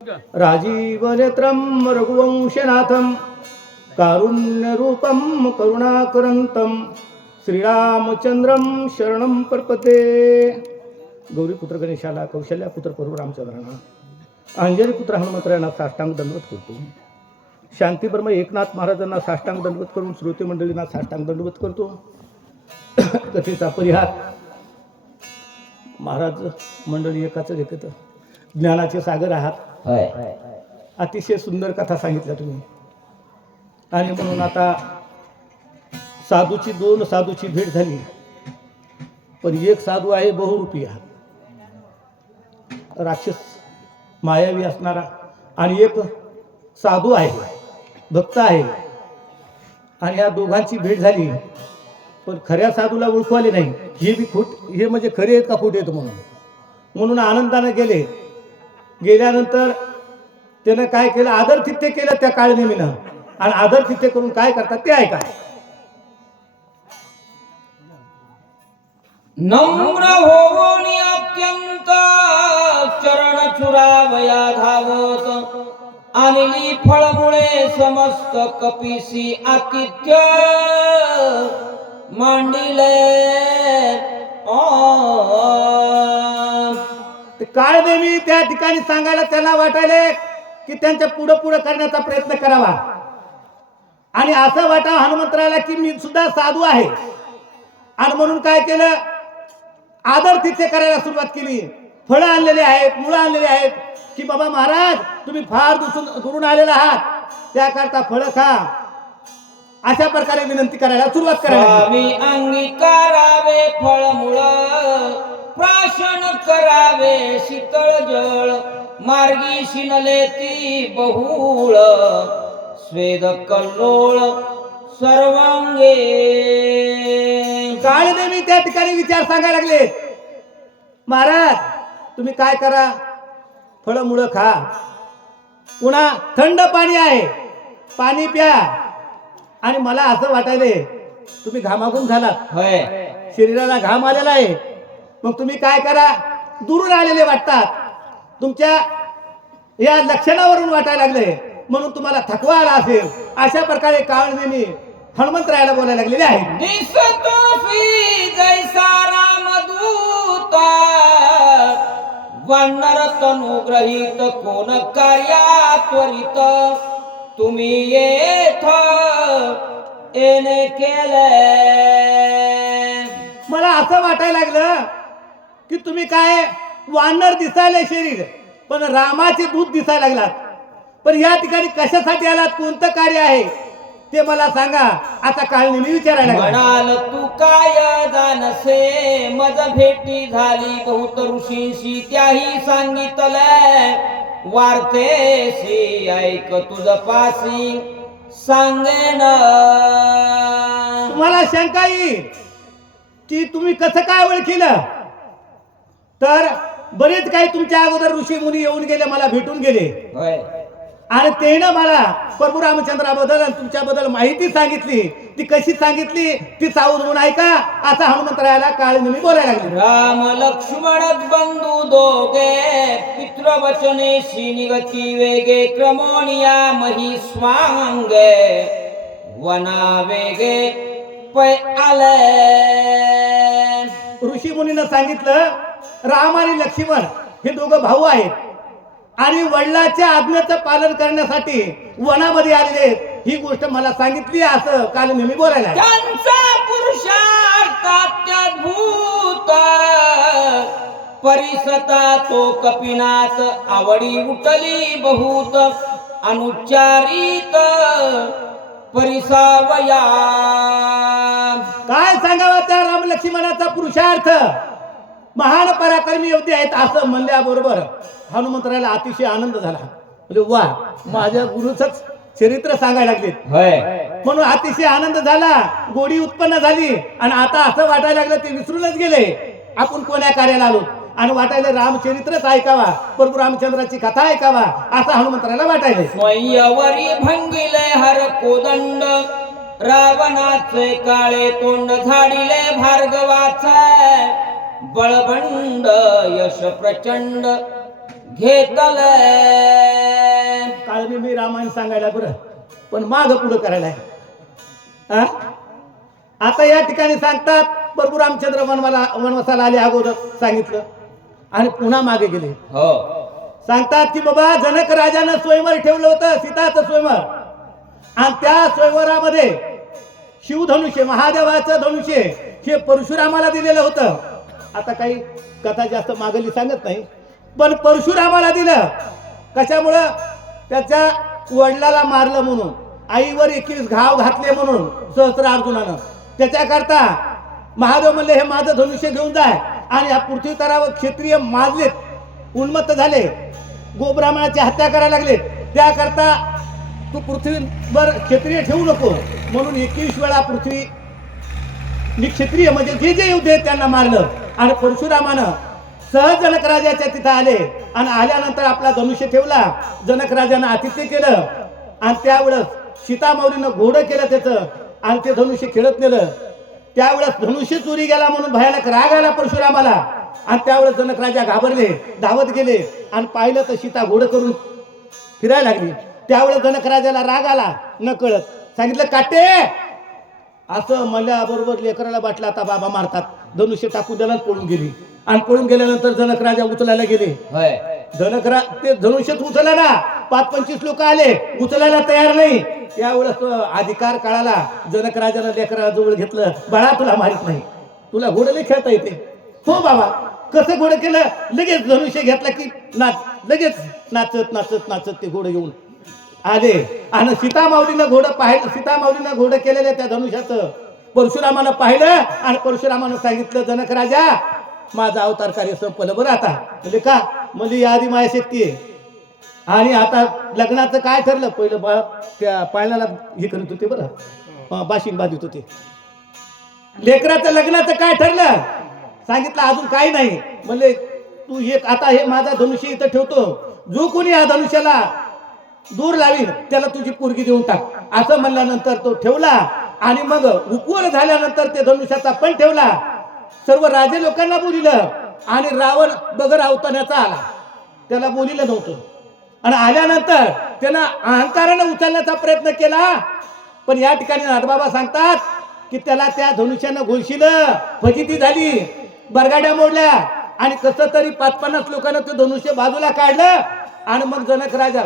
राजीवनेत्रं रघुवंशनाथं कारुण्यरूपं करुणाकरन्तं श्रीरामचंद्रं शरणं प्रपद्ये। गौरीपुत्र गणेशाला, कौशल्यापुत्र प्रभू रामचंद्रांना, अंजनीपुत्र हनुमंतरायांना साष्टांग दंडवत करतो। शांतीब्रह्म एकनाथ महाराजांना साष्टांग दंडवत करून श्रोते मंडळींना साष्टांग दंडवत करतो। कथेचा परिहार महाराज मंडळी एकाच एकत ज्ञानाचे सागर आहात। अतिशय सुंदर कथा सांगितल्या तुम्ही। आणि म्हणून आता दोन साधूची भेट झाली, पण एक साधू आहे बहुरूपिया, राक्षस मायावी असणारा, आणि एक साधू आहे भक्त आहे। आणि या दोघांची भेट झाली, पण खऱ्या साधूला ओळखू आले नाही। हे बी हे म्हणजे खरे आहेत का खोटे आहेत म्हणून आनंदाने गेल्यानंतर त्यानं काय केलं, आदरतिथ्य केलं त्या काळनेमीनं। आणि आदरतिथ्य करून काय करतात ते ऐका। नम्र होऊन अत्यंत चरण चुरावया धावत आणली फळमुळे समस्त कपिसी आतिथ्य मांडिले। काळनेमी त्या ठिकाणी सांगायला त्यांना वाटायले की त्यांच्या पुढे करण्याचा प्रयत्न करावा। आणि असं वाटा हनुमंतराला की मी सुद्धा साधू आहे। आणि म्हणून काय केलं, आदरतिथ्य करायला सुरुवात केली। फळं आणलेले आहेत, मुळं आणलेले आहेत की बाबा महाराज तुम्ही फार दुरून आलेला आहात, त्याकरता फळं खा, अशा प्रकारे विनंती करायला सुरुवात करायला। मी अंगीकारावे फळमुळं, प्राशन करावे शीतळ जळ, मार्गी शिनले ती बहुळ, स्वेद कल्लोळ सर्वांगे। काळनेमी त्या ठिकाणी विचार सांगायला लागले, महाराज तुम्ही काय करा, फळं मुळं खा, पुन्हा थंड पाणी आहे पाणी प्या। आणि मला असं वाटायले तुम्ही घामाघूम झालात, शरीराला घाम आलेला आहे, मग तुम्ही काय करा, दुरून आलेले वाटतात, तुमच्या या लक्षणावरून वाटायला लागले, म्हणून तुम्हाला थकवा आला असेल। अशा प्रकारे काळनेमी हनुमंतरायाला बोलायला लागलेले आहे। जैसा रामदूत वानर तनुग्रहित कोण कार्या त्वरित, तुम्ही येथ येणे केले। मला असं वाटायला लागलं की तुम्ही काय वानर दिसायला शरीर, पण रामाचे दूत दिसायला लागलात। पण या ठिकाणी कशासाठी आलात, कोणतं कार्य आहे ते मला सांगा, आता काळनेमी विचारायला म्हणाल तू काय जानसे, मज भेटी झाली बहुत ऋषींशी, त्याही सांगितले वार्तेसी, ऐक तुझ पासी सांगेन। तुम्हाला शंका येईल की तुम्ही कसं काय ओळखीलं, तर बरेच काही तुमच्या अगोदर ऋषी मुनी येऊन गेले, मला भेटून गेले, आणि तेनं मला प्रभू रामचंद्राबद्दल आणि तुमच्याबद्दल माहिती सांगितली। ती कशी सांगितली ती सावध होऊन ऐका, असा हनुमंतरायाला काळनेमी बोलायला लागले। राम लक्ष्मण बंधू दोघे, पितृवचनेशी निगती वेगे, क्रमोनिया मही स्वांगे, वना वेगे पै आले। ऋषी मुनीनं सांगितलं, राम आणि लक्ष्मण हे दोघं भाऊ आहेत, आणि वडिलांच्या आज्ञेचं पालन करण्यासाठी वनामध्ये आलेले, ही गोष्ट मला सांगितली, असं काळनेमी बोलायला। त्यांचा पुरुषार्थ अत्यद्भुत, परिसता तो कपिनाथ, आवडी उठली बहुत, अनुच्चारित परिसावया। काय सांगावा त्या राम लक्ष्मणाचा पुरुषार्थ, महान पराक्रमी योद्धे आहेत असं म्हणल्याबरोबर हनुमंतरायाला अतिशय आनंद झाला। म्हणजे वा, माझ्या गुरुचंच चरित्र सांगायला लागले, म्हणून अतिशय आनंद झाला, गोडी उत्पन्न झाली। आणि आता असं वाटायला लागलं ते विसरूनच गेले आपण कोण्या कार्याला आलो, आणि वाटायला रामचरित्रच ऐकावा, प्रभू रामचंद्राची कथा ऐकावा असं हनुमंतरायाला वाटायला। स्वयंवरी भंगिले हर कोदंड, रावणाचे काळे तोंड झाडिले भार्गवाचे, बळबंड यश प्रचंड घेतले। रामायण सांगायला बरं, पण माग पुढं करायला आहे. हा? आता या ठिकाणी सांगतात प्रभू रामचंद्र वनवासाला आले अगोदर सांगितलं आणि पुन्हा मागे गेले. हो सांगतात की बाबा जनक राजानं स्वयंवर ठेवलं होतं, सीताचं स्वयंवर, आणि त्या स्वयंवरामध्ये शिवधनुष्य, महादेवाचं धनुष्य हे परशुरामाला दिलेलं होतं. आता काही कथा जास्त मागली सांगत नाही, पण परशुरामाला दिलं कशामुळं? त्याच्या वडिलाला मारलं म्हणून, आईवर 21 घाव घातले म्हणून सहस्रार्जुनानं. त्याच्याकरता महादेव म्हणले हे माझं धनुष्य घेऊन जाय. आणि ह्या पृथ्वी तरावर क्षत्रिय माजलेत, उन्मत्त झाले, गोब्राह्मणाची हत्या करायला लागले. त्याकरता तू पृथ्वीवर क्षत्रिय ठेवू नको म्हणून 21 वेळा पृथ्वी क्षत्रिय म्हणजे जे जे युद्ध आहेत त्यांना मारलं. आणि परशुरामानं सहज जनक राजाच्या तिथं आले आणि आल्यानंतर आपला धनुष्य ठेवला. जनक राजानं आतिथ्य केलं आणि त्यावेळेस सीतामाऊलीनं घोडं केलं त्याचं आणि ते धनुष्य खेळत नेलं. त्यावेळेस धनुष्य चोरी गेला म्हणून भयानक राग आला परशुरामाला. आणि त्यावेळेस जनक राजा घाबरले, धावत गेले आणि पाहिलं तर सीता घोडं करून फिरायला लागली. त्यावेळेस जनक राजाला राग आला, न कळत सांगितलं काटे असं म्हणल्याबरोबर लेकराला वाटलं आता बाबा मारतात. धनुष्य टाकून दिला, पळून गेली. आणि पळून गेल्यानंतर जनक राजा उचलायला गेले. होय ते धनुष्यच उचलला ना, 5-25 लोक आले, उचलायला तयार नाही. त्यावेळेस अधिकार काळाला जनक राजाला लेकराला जवळ घेतलं. बाळा तुला माहित नाही, तुला घोडं नाही खेळता येते? हो बाबा. कसं घोडं केलं? लगेच धनुष्य घेतला की लगेच नाचत नाचत नाचत ते घोडं घेऊन आले. आणि सीतामाऊलीनं घोडं पाहिलं, सीतामाऊलीनं घोडं केलेलं त्या धनुष्याचं परशुरामानं पाहिलं. आणि परशुरामानं सांगितलं जनक राजा माझा अवतार कार्य संपलं बरं आता. म्हणजे का? म्हणजे या आधी मायाशक्ती आहे. आणि आता लग्नाचं काय ठरलं? पहिलं त्या पाळण्याला हे करत होते बरं, बाशिंग बाधित होते. लेकराचं लग्नाचं काय ठरलं? सांगितलं अजून काही नाही. म्हणले तू आता हे माझा धनुष्य इथं ठेवतो, जो कोणी या धनुष्याला दूर लावीन त्याला तुझी पोरगी देऊन टाक. असं म्हणल्यानंतर तो ठेवला. आणि मग उपवर झाल्यानंतर ते धनुष्याचा पण ठेवला. सर्व राजे लोकांना बोलिलं. आणि रावण बगर अवताराचा आला, त्याला बोलिलं नव्हतं. आणि आल्यानंतर त्यानं अहंकारानं उचलण्याचा प्रयत्न केला. पण या ठिकाणी नाथबाबा सांगतात की त्याला त्या धनुष्यानं घोषिलं, फजिती झाली, बरगाड्या मोडल्या. आणि कसं तरी 5-50 लोकांना ते धनुष्य बाजूला काढलं. आणि मग जनक राजा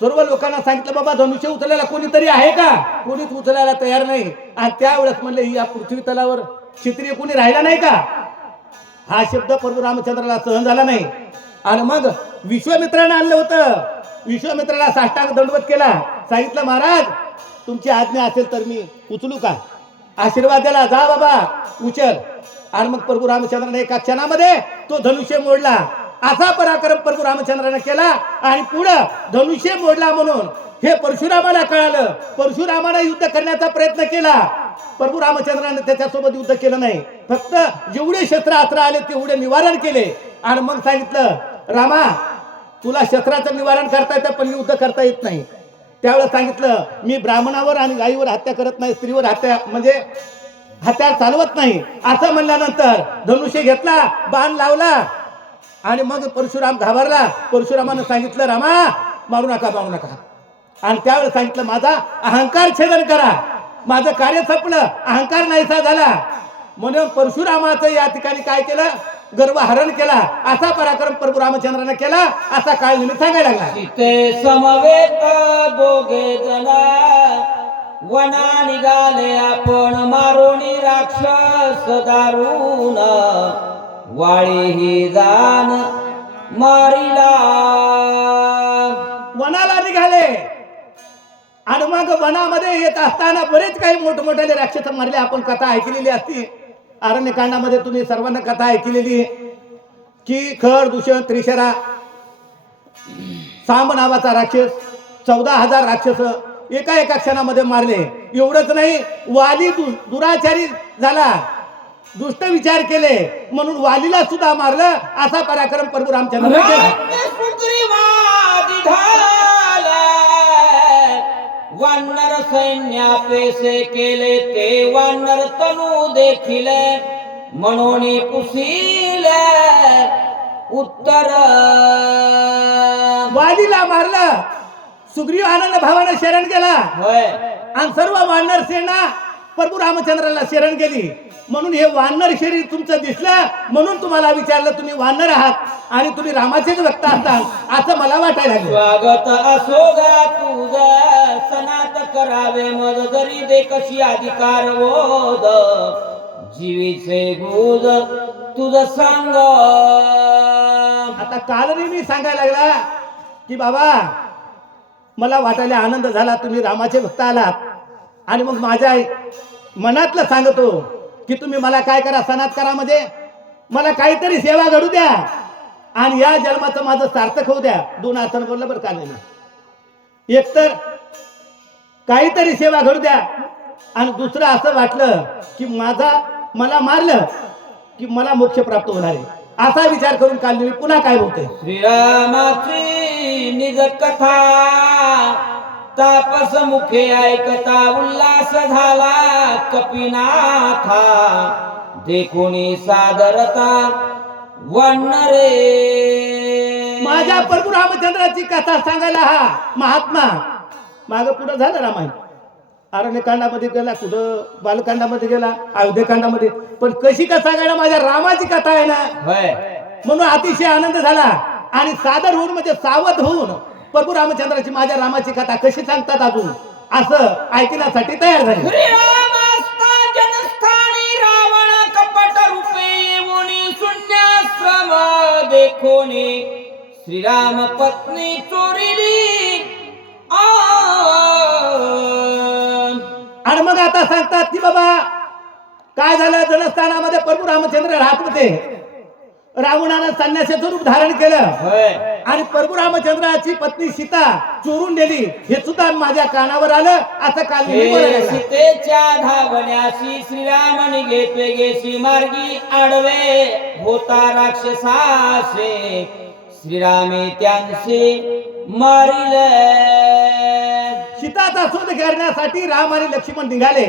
सर्व लोकांना सांगितलं बाबा धनुष्य उचलायला कोणीतरी आहे का? कोणीच उचलायला तयार नाही. आणि त्यावेळेस म्हणले या पृथ्वी तलावर क्षत्रिय कोणी राहिला नाही का? हा शब्द प्रभू रामचंद्राला सहन झाला नाही. आणि मग विश्वामित्रानं आणलं होतं. विश्वामित्राला साष्टांग दंडवत केला. सांगितलं महाराज तुमची आज्ञा असेल तर मी उचलू का? आशीर्वाद दिला, जा बाबा उचल. आणि मग प्रभू रामचंद्राने एका क्षणामध्ये तो धनुष्य मोडला. असा पराक्रम प्रभू रामचंद्राने केला. आणि पुढं धनुष्य मोडला म्हणून हे परशुरामाला कळालं. परशुरामाने युद्ध करण्याचा प्रयत्न केला. प्रभू रामचंद्राने त्याच्यासोबत युद्ध केलं नाही, फक्त जेवढे शस्त्रास्त्र आले तेवढे निवारण केले. आणि मग सांगितलं रामा तुला शस्त्राचं निवारण करता येतं पण युद्ध करता येत नाही. त्यावेळेस सांगितलं मी ब्राह्मणावर आणि गायीवर हत्या करत नाही, स्त्रीवर हत्या म्हणजे हत्यार चालवत नाही. असं म्हणल्यानंतर धनुष्य घेतला, बाण लावला. आणि मग परशुराम घाबरला. परशुरामानं सांगितलं रामा मारू नका, मारू नका. आणि त्यावेळेस सांगितलं माझा अहंकार छेदन करा, माझं कार्य संपलं, अहंकार नाहीसा झाला. म्हणून परशुरामाचं या ठिकाणी काय केलं? गर्व हरण केला. असा पराक्रम प्रभू रामचंद्राने केला. असा काळ निमित्त सांगायला लागला. तिथे समवेत दोघे जण वना निघाले आपण मारोणी राक्षस दारुण वाळी ही जाण मारिला. वनाला निघाले. आणि मग वनामध्ये येत असताना बरेच काही मोठमोठे राक्षस मारले. आपण कथा ऐकलेली असती, अरण्यकांडामध्ये तुम्ही सर्वांना कथा ऐकलेली की खर दूषण त्रिशरा सांब नावाचा राक्षस 14,000 राक्षस एका क्षणामध्ये मारले. एवढंच नाही, वाली दुराचारी झाला, दुष्ट विचार केले म्हणून वालीला सुद्धा मारलं. असा पराक्रम प्रभू रामचंद्र केला. वानर सैन्यापेसे केले ते वानर तनू देखील म्हणून पुसीले उत्तर. वालीला मारलं, सुग्रीव आनंद भावानं शरण गेला होय आणि सर्व वानर सेना प्रभू रामचंद्राला शरण गेली. म्हणून हे वानर शरीर तुमचं दिसलं म्हणून तुम्हाला विचारलं, तुम्ही वानर आहात आणि तुम्ही रामाचेच भक्त असतात असं मला वाटायला लागलं. स्वागत असो गा तुझ सनात करावे मज जरी दे कशी अधिकार बोध जीवीचे गुज तुझ सांग. आता काल मी सांगायला लागला की बाबा मला वाटायला आनंद झाला, तुम्ही रामाचे भक्त आलात. आणि मग माझ्या मनातलं सांगतो की तुम्ही मला काय करा, सनात करा, म्हणजे मला काहीतरी सेवा घडू द्या आणि या जन्माचं माझं सार्थक होऊ द्या. दोन अर्थानं बोललं बरं का नाही. एकतर काहीतरी सेवा घडू द्या आणि दुसरं असं वाटलं की मला मारलं की मला मोक्ष प्राप्त होणार आहे, असा विचार करून काल मी पुन्हा काय बोलते. श्रीरामाची निज कथा तापस मुखे ऐकता उल्हास झाला कपिनाथा देखुनी सादरता वनरे. माझ्या प्रभू रामचंद्राची कथा सांगायला हा महात्मा माग पुढे झालं रामायण. अरण्यकांडामध्ये गेला, कुठं बालकांडामध्ये गेला, अयोध्यकांडामध्ये, पण कशी का सांगायला माझ्या रामाची कथा आहे ना. होय म्हणून अतिशय आनंद झाला आणि सादर होऊन म्हणजे सावध होऊन प्रभू रामचंद्राची माझ्या रामाची कथा कशी सांगतात अजून असं ऐकण्यासाठी तयार झाले. श्रीरामास्ता जनस्थानी रावण कपट रूपे येऊनी शून्याश्रम देखोनी श्रीराम पत्नी चोरिली आणि मग आता सांगतात की बाबा काय झालं, जनस्थानामध्ये प्रभू रामचंद्र राहत होते. रावणानं संन्यासाचं रूप धारण केलं होय आणि प्रभू रामचंद्राची पत्नी सीता चोरून नेली हे सुद्धा माझ्या कानावर आलं. असं काल मी बोलायला लागला. सीतेच्या धावण्याशी श्रीराम निघेत वेगेशी मार्गी आडवे होता राक्षसासे श्रीरामे त्यांचे मारिले. सीताचा शोध करण्यासाठी राम आणि लक्ष्मण निघाले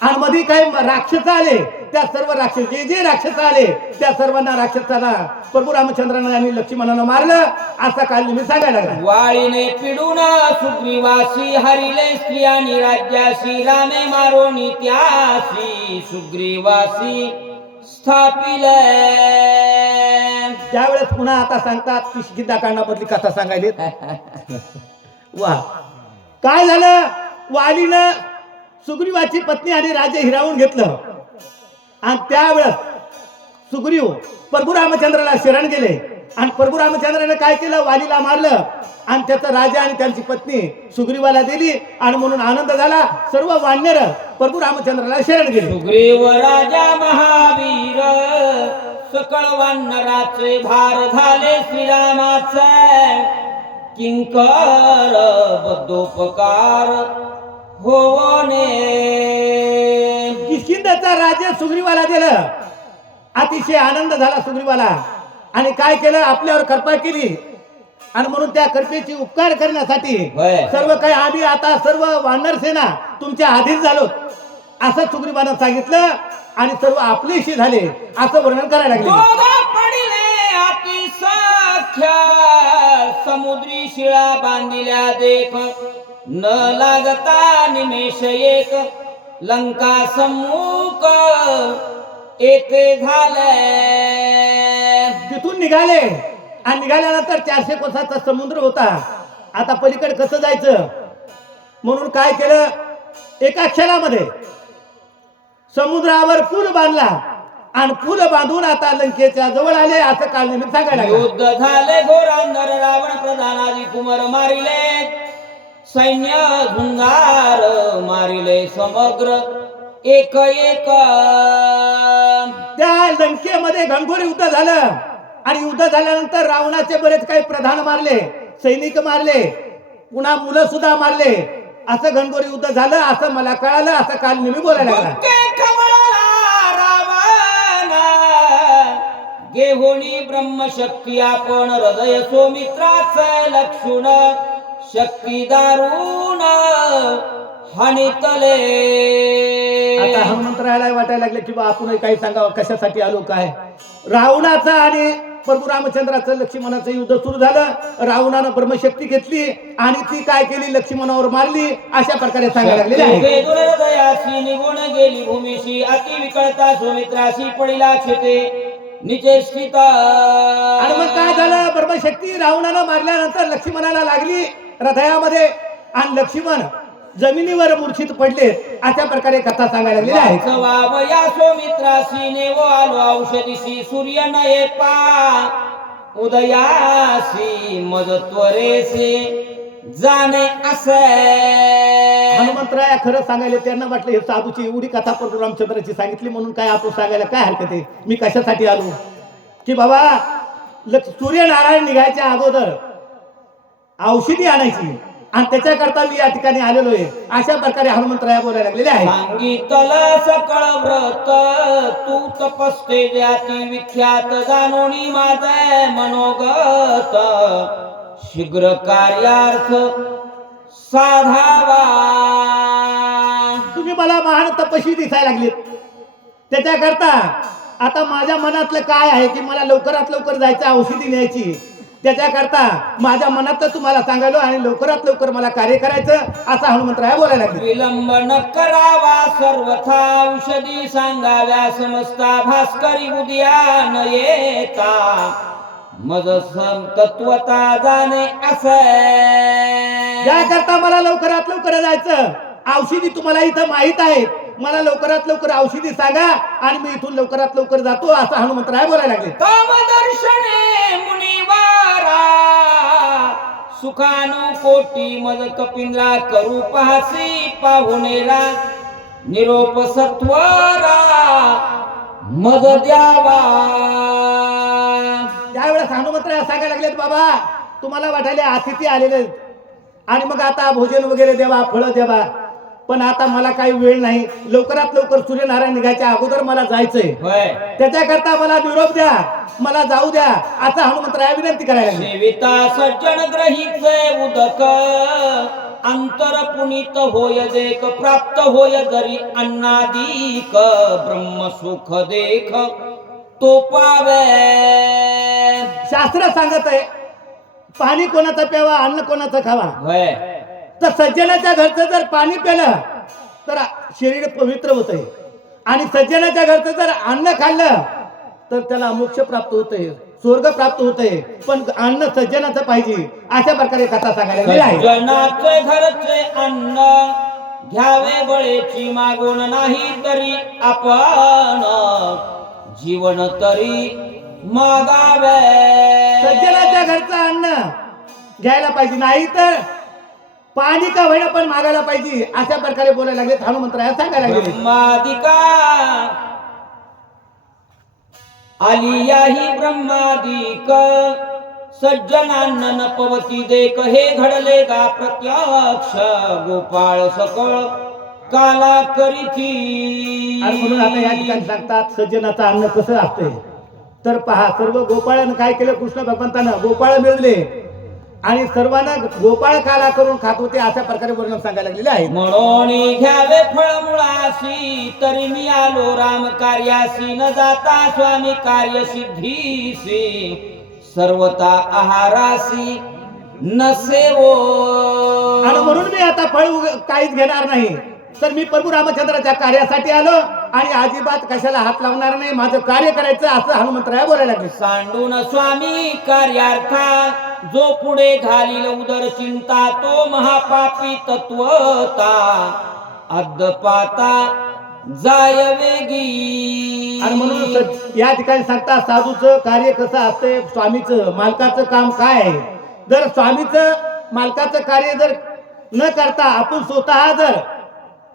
आणि मध्ये काही राक्षस आले. त्या सर्व राक्षस जे राक्षस आले त्या सर्वांना राक्षसाला प्रभू रामचंद्रानं आणि लक्ष्मणानं मारलं असा काल मी सांगायला लागला. वाळीने पिडून सुग्रीवासी हरिले स्त्रियानी राज्याशी रामे मारोनी त्याशी सुग्रीवासी स्थापिले. त्यावेळेस पुन्हा आता सांगतात की किल्लाकांडामधली कथा सांगायली. वा काय झालं, वालीनं सुग्रीवाची पत्नी आणि राज्य हिरावून घेतलं आणि त्यावेळेस सुग्रीव प्रभू रामचंद्राला शरण गेले आणि प्रभू रामचंद्राने काय केलं, वालीला मारलं आणि त्याचा राजा आणि त्यांची पत्नी सुग्रीवाला दिली आणि म्हणून आनंद झाला. सर्व वानर प्रभू रामचंद्राला शरण गेले. सुग्रीव राजा महावीर सकळ वानराचे भार झाले श्रीरामाचे किंकर बद्धोपकार होणे. किष्किंधेचा राज्य सुग्रीवाला दिलं. अतिशय आनंद झाला सुग्रीवाला आणि काय केलं, आपल्यावर कृपा केली आणि म्हणून त्या कृपेची उपकार करण्यासाठी होय. सर्व काही आम्ही आता सर्व वानर सेना तुमच्या अधीन झालो असं सुग्रीवानं सांगितलं आणि सर्व आपलेशी झाले असं वर्णन करायला लागले. दोघं पडिले अति सख्या समुद्री शिळा बांधिल्या देख न लागता निमेष एक लंका सम्मुख येथे झाले. तिथून निघाले आणि निघाल्यानंतर 400 कोसाचा समुद्र होता. आता पलीकडे कसं जायचं म्हणून काय केलं, एका क्षणामध्ये समुद्रावर पूल बांधला आणि पूल बांधून आता लंकेच्या जवळ आले असं काल नेहमी सांगायला लागले. युद्ध झाले घोरांधर रावण प्रधानादी कुमार मारिले सैन्य झुंजार मारिले समग्र एक एक. त्या लंकेमध्ये घनघोर युद्ध झालं आणि युद्ध झाल्यानंतर रावणाचे बरेच काही प्रधान मारले, सैनिक मारले, पुन्हा मुलं सुद्धा मारले. असं घनघोर युद्ध झालं असं मला कळालं असं काल नेहमी बोलायला लागला. गेहोनी ब्रह्मशक्ती आपण हृदय सौमित्राचे लक्षुण शक्ती दारुण हानितले. आता हनुमंतरायाला वाटायला लागले की बा आपण काही सांगावं, कशासाठी आलो काय. रावणाचा आणि प्रभू रामचंद्राचं लक्ष्मणाचं युद्ध सुरू झालं. रावणानं ब्रह्मशक्ती घेतली आणि ती काय केली, लक्ष्मणावर मारली. अशा प्रकारे सांगायला लागलेले आहे. शक्ती दुर्दयासी निगुण गेली भूमीशी अति विकळता सुमित्राशी पडिला क्षते निचे स्थिता. आणि मग काय झालं, ब्रह्मशक्ती रावणानं मारल्यानंतर लक्ष्मणाला लागली हृदयामध्ये आणि लक्ष्मण जमिनीवर मूर्छित पडले. अशा प्रकारे कथा सांगायला लागलेली आहे. वाचवावया सौमित्रासी नेवो आलो औषधीशी सूर्य नये पा उदयासी मज त्वरेसे जाणे असे. हनुमंतराया खरं सांगायला त्यांना वाटलं हे साधूची एवढी कथा प्रभू रामचंद्राची सांगितली म्हणून काय आपण सांगायला काय हरकत आहे. मी कशासाठी आलो की बाबा सूर्यनारायण निघायच्या अगोदर औषधी आणायची आणि त्याच्याकरता मी या ठिकाणी आलेलो आहे. अशा प्रकारे हनुमंतराया बोलायला लागलेले आहे. सांगितलं सकळ व्रत तू तपस्ते जाती विख्यात जानोनी माझे मनोगत शीघ्र कार्यार्थ साधावा. तुम्ही मला महान तपस्वी दिसायला लागलीत. त्याच्याकरता आता माझ्या मनातलं काय आहे की मला लवकरात लवकर जायचं, औषधी न्यायची. त्याच्याकरता माझ्या मनात तुम्हाला सांगायलो आणि लवकरात लवकर मला कार्य करायचं असं हनुमंतराया बोलायला लागले. विलंब न करावा सर्वथा औषधी सांगाव्या समजता भास्करी उद्या न येता मज तत्वता जाणे असे. त्याकरता मला लवकरात लवकर जायचं. औषधी तुम्हाला इथं माहित आहे. मला लवकरात लवकर औषधी सांगा आणि मी इथून लवकरात लवकर जातो असं हनुमंतराया बोलायला लागले. कामदर्शने मुनिवारा सुखानु कोटी मज कपिंद्रा करू पाहसी पाहुणेरा निरोप सत्वरा मज द्यावा. त्यावेळेस हनुमंतराया सांगायला लागलेत बाबा तुम्हाला वाटायले अतिथी आलेले आहेत आणि मग आता भोजन वगैरे द्यावा, फळं द्यावा. पण आता मला काही वेळ नाही. लवकरात लवकर सूर्यनारायण निघायच्या अगोदर मला जायचंय. त्याच्याकरता मला निरोप द्या, मला जाऊ द्या असं हनुमंतराया विनंती करायला लागले. सेविता सज्जन ग्रहित उदक अंतर पुनीत होय देख प्राप्त होय जरी अन्नादिक ब्रह्म सुख देख तो पावे. शास्त्र सांगत आहे पाणी कोणाचं प्यावा, अन्न कोणाचं खावा. तर सज्जनाच्या घरचं जर पाणी प्यालं तर शरीर पवित्र होतंय आणि सज्जनाच्या घरचं जर अन्न खाल्लं तर त्याला मोक्ष प्राप्त होतंय, स्वर्ग प्राप्त होतंय. पण अन्न सज्जनाचं पाहिजे. अशा प्रकारे कथा सांगायला गेली आहे. सज्जनाचे घरचे अन्न घ्यावे बळेची मागून नाही तरी आपण जीवन तरी मागावे. सज्जनाच्या घरचं अन्न घ्यायला पाहिजे, नाही तर पाणी का होईना पण मागायला पाहिजे. अशा प्रकारे बोलायला लागले. हनुमंतराया सांगायला लागले. ब्रह्मादिका आलियाही ब्रह्मादिक सज्जनांना न पवती देख हे घडले गा प्रत्यक्ष गोपाळ सकळ काला करीती. आणि म्हणून आता या ठिकाणी सांगतात सज्जनाचं अन्न कसं असतंय. तर पहा सर्व गोपाळानं काय केलं, कृष्ण भगवंतानं गोपाळ मिळवले आणि सर्वांना गोपाळ काला करून खात होते. अशा प्रकारे वर्णन सांगायला लागलेले आहे. म्हणून घ्यावे फळ मुळासी तरी मी आलो राम कार्यासी न जाता स्वामी कार्य सिद्धीसी सर्वता आहारासी नसेवो. आणि म्हणून मी आता फळ काहीच घेणार नाही. तर मी प्रभू रामचंद्राच्या कार्यासाठी आलो आणि अजिबात कशाला हात लावणार नाही. माझं कार्य करायचं असं हनुमंतराया बोलायला लागले. सांडून स्वामी कार्यार्था जो पुढे घालील उदर चिंता तो महापापी तत्वता अद्दपाता जाय वेगी. आणि म्हणून या ठिकाणी सांगता साधूचं कार्य कसं असतंय, स्वामीचं मालकाचं काम काय आहे. जर स्वामीचं मालकाचं कार्य जर न करता आपण स्वतः जर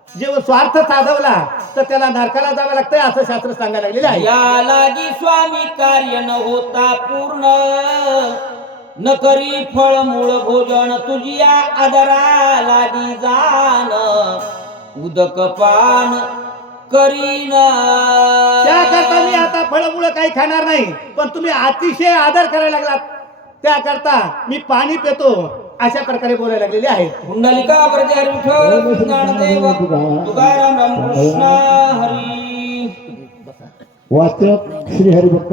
जेव्हा स्वार्थ साधवला तर त्याला नरकाला जावं लागतंय असं शास्त्र सांगायला लागलेलं आहे. या लागी स्वामी कार्य न होता पूर्ण न करी फळ मूळ भोजन तुझिया आदरा लागी जाण उदक पान करीन. त्याकरता मी आता फळमुळं काही खाणार नाही. पण तुम्ही अतिशय आदर करायला लागलात त्याकरता मी पाणी पितो. अशा प्रकारे बोलायला लागलेले आहे. कुंडलिका वरदे हरी विठ्ठल ज्ञानदेव तुकाराम रामकृष्ण हरी. वाचक श्री हरिभक्त